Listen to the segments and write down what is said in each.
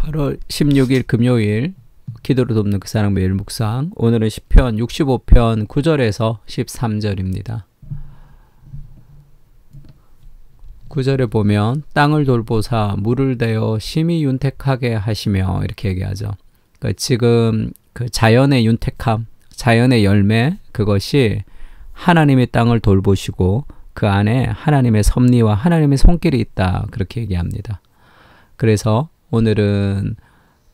8월 16일 금요일 기도로 돕는 그 사랑 매일 묵상. 오늘은 시편 65편 9절에서 13절입니다. 9절에 보면 땅을 돌보사 물을 대어 심히 윤택하게 하시며 이렇게 얘기하죠. 그러니까 지금 그 자연의 윤택함, 자연의 열매, 그것이 하나님의 땅을 돌보시고 그 안에 하나님의 섭리와 하나님의 손길이 있다, 그렇게 얘기합니다. 그래서 오늘은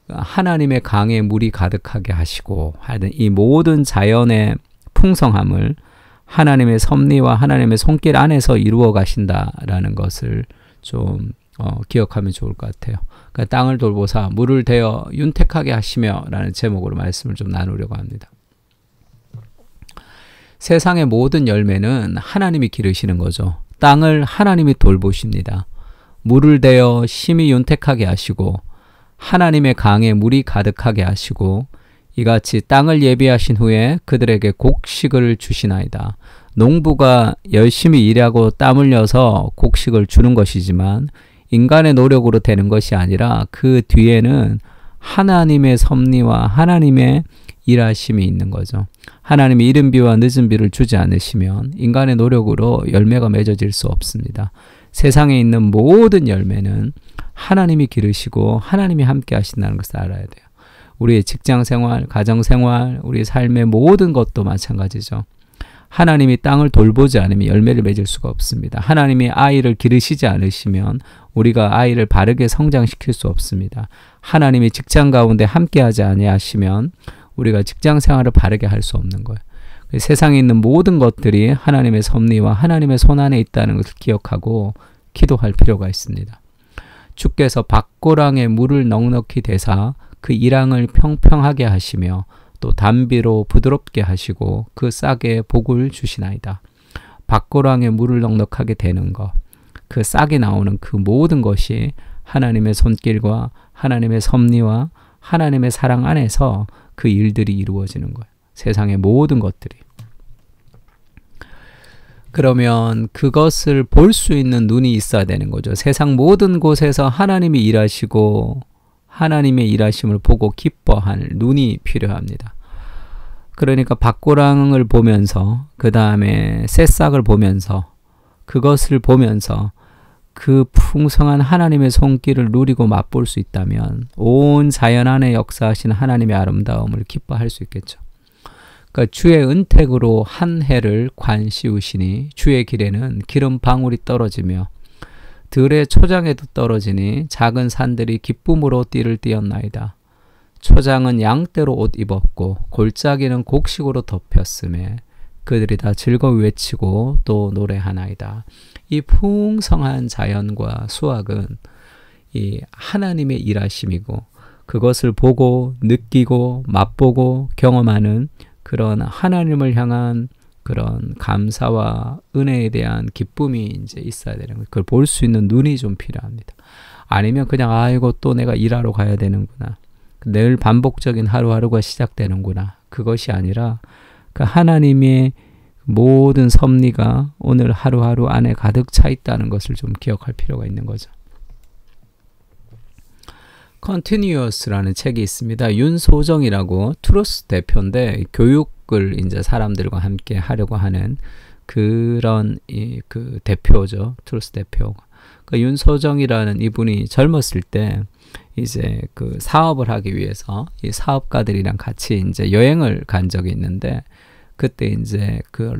하나님의 강에 물이 가득하게 하시고 하여튼 이 모든 자연의 풍성함을 하나님의 섭리와 하나님의 손길 안에서 이루어 가신다라는 것을 좀 기억하면 좋을 것 같아요. 그러니까 땅을 돌보사 물을 대어 윤택하게 하시며 라는 제목으로 말씀을 좀 나누려고 합니다. 세상의 모든 열매는 하나님이 기르시는 거죠. 땅을 하나님이 돌보십니다. 물을 대어 심히 윤택하게 하시고 하나님의 강에 물이 가득하게 하시고 이같이 땅을 예비하신 후에 그들에게 곡식을 주시나이다. 농부가 열심히 일하고 땀 흘려서 곡식을 주는 것이지만 인간의 노력으로 되는 것이 아니라 그 뒤에는 하나님의 섭리와 하나님의 일하심이 있는 거죠. 하나님이 이른 비와 늦은 비를 주지 않으시면 인간의 노력으로 열매가 맺어질 수 없습니다. 세상에 있는 모든 열매는 하나님이 기르시고 하나님이 함께 하신다는 것을 알아야 돼요. 우리의 직장생활, 가정생활, 우리의 삶의 모든 것도 마찬가지죠. 하나님이 땅을 돌보지 않으면 열매를 맺을 수가 없습니다. 하나님이 아이를 기르시지 않으시면 우리가 아이를 바르게 성장시킬 수 없습니다. 하나님이 직장 가운데 함께하지 아니하시면 우리가 직장생활을 바르게 할 수 없는 거예요. 세상에 있는 모든 것들이 하나님의 섭리와 하나님의 손 안에 있다는 것을 기억하고 기도할 필요가 있습니다. 주께서 밭고랑에 물을 넉넉히 대사 그 이랑을 평평하게 하시며 또 담비로 부드럽게 하시고 그 싹에 복을 주시나이다. 밭고랑에 물을 넉넉하게 대는 것, 그 싹이 나오는 그 모든 것이 하나님의 손길과 하나님의 섭리와 하나님의 사랑 안에서 그 일들이 이루어지는 거예요. 세상의 모든 것들이. 그러면 그것을 볼 수 있는 눈이 있어야 되는 거죠. 세상 모든 곳에서 하나님이 일하시고 하나님의 일하심을 보고 기뻐할 눈이 필요합니다. 그러니까 밭고랑을 보면서 그 다음에 새싹을 보면서 그것을 보면서 그 풍성한 하나님의 손길을 누리고 맛볼 수 있다면 온 자연 안에 역사하신 하나님의 아름다움을 기뻐할 수 있겠죠. 그러니까 주의 은택으로 한 해를 관 씌우시니 주의 길에는 기름 방울이 떨어지며 들의 초장에도 떨어지니 작은 산들이 기쁨으로 띠를 띠었나이다. 초장은 양떼로 옷 입었고 골짜기는 곡식으로 덮였음에 그들이 다 즐거이 외치고 또 노래하나이다. 이 풍성한 자연과 수확은 이 하나님의 일하심이고 그것을 보고 느끼고 맛보고 경험하는 그런 하나님을 향한 그런 감사와 은혜에 대한 기쁨이 이제 있어야 되는 거예요. 그걸 볼 수 있는 눈이 좀 필요합니다. 아니면 그냥 아이고 또 내가 일하러 가야 되는구나. 늘 반복적인 하루하루가 시작되는구나. 그것이 아니라 그 하나님의 모든 섭리가 오늘 하루하루 안에 가득 차 있다는 것을 좀 기억할 필요가 있는 거죠. Continuous라는 책이 있습니다. 윤소정이라고 트루스 대표인데 교육을 이제 사람들과 함께 하려고 하는 그런 그 대표죠. 트루스 대표. 그 윤소정이라는 이분이 젊었을 때 이제 그 사업을 하기 위해서 이 사업가들이랑 같이 이제 여행을 간 적이 있는데 그때 이제 그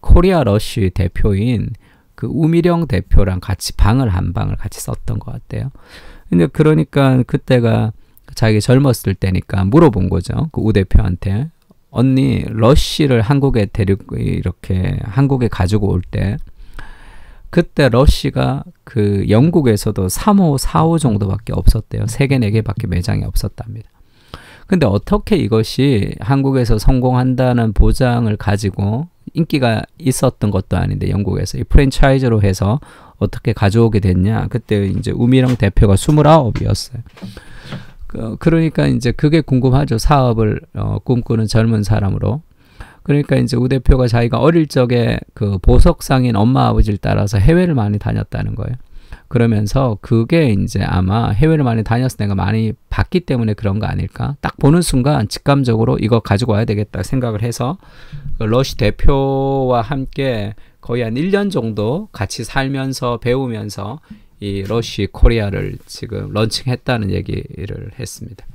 코리아 러쉬 대표인 그 우미령 대표랑 같이 한 방을 같이 썼던 것 같아요. 근데 그러니까 그때가 자기 젊었을 때니까 물어본 거죠. 그 우 대표한테. 언니, 러쉬를 한국에 이렇게 한국에 가지고 올 때 그때 러쉬가 그 영국에서도 3호, 4호 정도밖에 없었대요. 3개, 4개밖에 매장이 없었답니다. 근데 어떻게 이것이 한국에서 성공한다는 보장을 가지고 인기가 있었던 것도 아닌데 영국에서 이 프랜차이즈로 해서 어떻게 가져오게 됐냐. 그때 이제 우미령 대표가 29이었어요. 그러니까 이제 그게 궁금하죠. 사업을 꿈꾸는 젊은 사람으로. 그러니까 이제 우 대표가 자기가 어릴 적에 그 보석상인 엄마 아버지를 따라서 해외를 많이 다녔다는 거예요. 그러면서 그게 이제 아마 해외를 많이 다녀서 내가 많이 봤기 때문에 그런 거 아닐까? 딱 보는 순간 직감적으로 이거 가지고 와야 되겠다 생각을 해서 러쉬 대표와 함께 거의 한 1년 정도 같이 살면서 배우면서 이 러쉬 코리아를 지금 런칭했다는 얘기를 했습니다.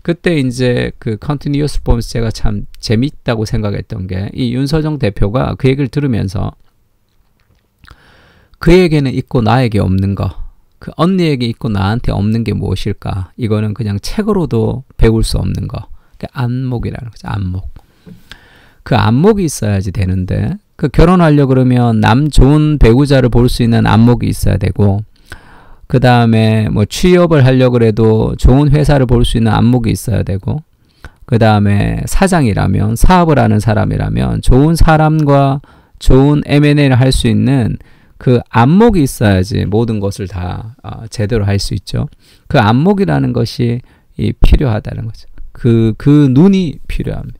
그때 이제 그 컨티뉴어스 보면서 제가 참 재밌다고 생각했던 게 이 윤서정 대표가 그 얘기를 들으면서 그에게는 있고 나에게 없는 거, 그 언니에게 있고 나한테 없는 게 무엇일까? 이거는 그냥 책으로도 배울 수 없는 거. 안목이라는 거죠. 안목. 그 안목이 있어야지 되는데 그 결혼하려고 그러면 남 좋은 배우자를 볼 수 있는 안목이 있어야 되고 그 다음에 뭐 취업을 하려고 그래도 좋은 회사를 볼 수 있는 안목이 있어야 되고 그 다음에 사장이라면 사업을 하는 사람이라면 좋은 사람과 좋은 M&A를 할 수 있는 그 안목이 있어야지 모든 것을 다 제대로 할 수 있죠. 그 안목이라는 것이 필요하다는 거죠. 그 눈이 필요합니다.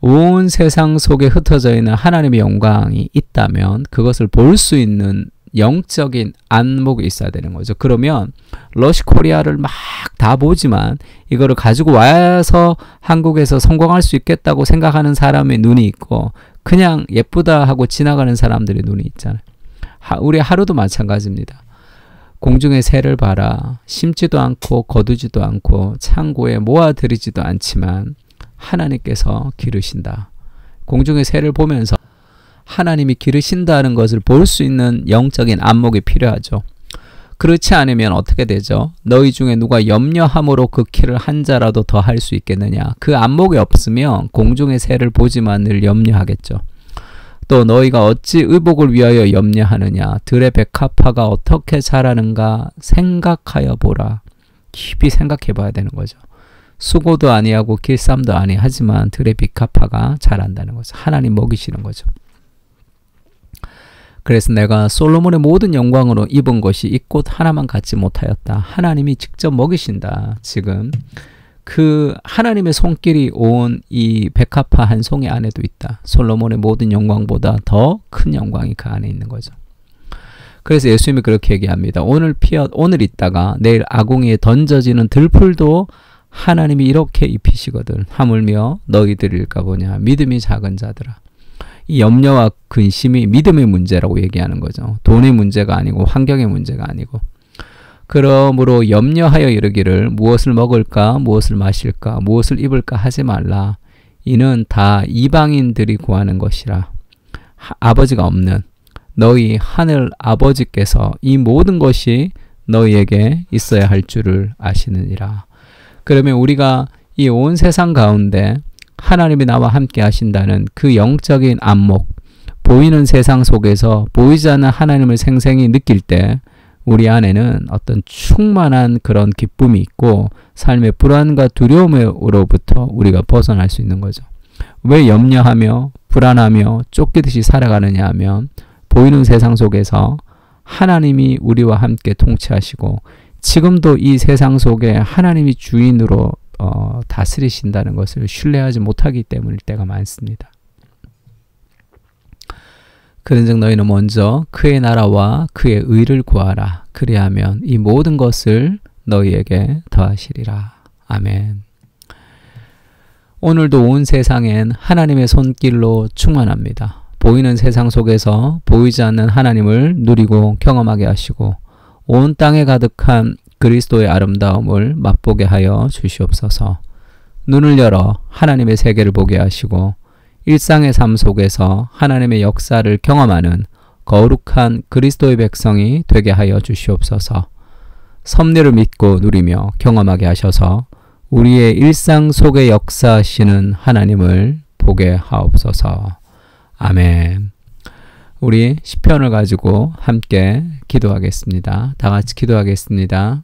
온 세상 속에 흩어져 있는 하나님의 영광이 있다면 그것을 볼 수 있는 영적인 안목이 있어야 되는 거죠. 그러면 러쉬 코리아를 막 다 보지만 이거를 가지고 와서 한국에서 성공할 수 있겠다고 생각하는 사람의 눈이 있고 그냥 예쁘다 하고 지나가는 사람들의 눈이 있잖아요. 우리 하루도 마찬가지입니다. 공중의 새를 봐라. 심지도 않고 거두지도 않고 창고에 모아들이지도 않지만 하나님께서 기르신다. 공중의 새를 보면서 하나님이 기르신다는 것을 볼 수 있는 영적인 안목이 필요하죠. 그렇지 않으면 어떻게 되죠? 너희 중에 누가 염려함으로 그 키를 한 자라도 더 할 수 있겠느냐? 그 안목이 없으면 공중의 새를 보지만 늘 염려하겠죠. 또 너희가 어찌 의복을 위하여 염려하느냐? 들의 백합화가 어떻게 자라는가 생각하여 보라. 깊이 생각해 봐야 되는 거죠. 수고도 아니하고 길쌈도 아니하지만 들의 백합화가 자란다는 거죠. 하나님 먹이시는 거죠. 그래서 내가 솔로몬의 모든 영광으로 입은 것이 이 꽃 하나만 갖지 못하였다. 하나님이 직접 먹이신다. 지금 그 하나님의 손길이 온 이 백합화 한 송이 안에도 있다. 솔로몬의 모든 영광보다 더 큰 영광이 그 안에 있는 거죠. 그래서 예수님이 그렇게 얘기합니다. 오늘 있다가 내일 아궁이에 던져지는 들풀도 하나님이 이렇게 입히시거든. 하물며 너희들일까 보냐. 믿음이 작은 자들아. 이 염려와 근심이 믿음의 문제라고 얘기하는 거죠. 돈의 문제가 아니고 환경의 문제가 아니고. 그러므로 염려하여 이르기를 무엇을 먹을까 무엇을 마실까 무엇을 입을까 하지 말라. 이는 다 이방인들이 구하는 것이라. 아버지가 없는 너희 하늘 아버지께서 이 모든 것이 너희에게 있어야 할 줄을 아시느니라. 그러면 우리가 이 온 세상 가운데 하나님이 나와 함께 하신다는 그 영적인 안목, 보이는 세상 속에서 보이지 않는 하나님을 생생히 느낄 때 우리 안에는 어떤 충만한 그런 기쁨이 있고 삶의 불안과 두려움으로부터 우리가 벗어날 수 있는 거죠. 왜 염려하며 불안하며 쫓기듯이 살아가느냐 하면 보이는 세상 속에서 하나님이 우리와 함께 통치하시고 지금도 이 세상 속에 하나님이 주인으로 다스리신다는 것을 신뢰하지 못하기 때문일 때가 많습니다. 그런즉 너희는 먼저 그의 나라와 그의 의를 구하라. 그리하면 이 모든 것을 너희에게 더하시리라. 아멘. 오늘도 온 세상엔 하나님의 손길로 충만합니다. 보이는 세상 속에서 보이지 않는 하나님을 누리고 경험하게 하시고 온 땅에 가득한 그리스도의 아름다움을 맛보게 하여 주시옵소서. 눈을 열어 하나님의 세계를 보게 하시고 일상의 삶 속에서 하나님의 역사를 경험하는 거룩한 그리스도의 백성이 되게 하여 주시옵소서. 섭리를 믿고 누리며 경험하게 하셔서 우리의 일상 속에 역사하시는 하나님을 보게 하옵소서. 아멘. 우리 시편을 가지고 함께 기도하겠습니다. 다 같이 기도하겠습니다.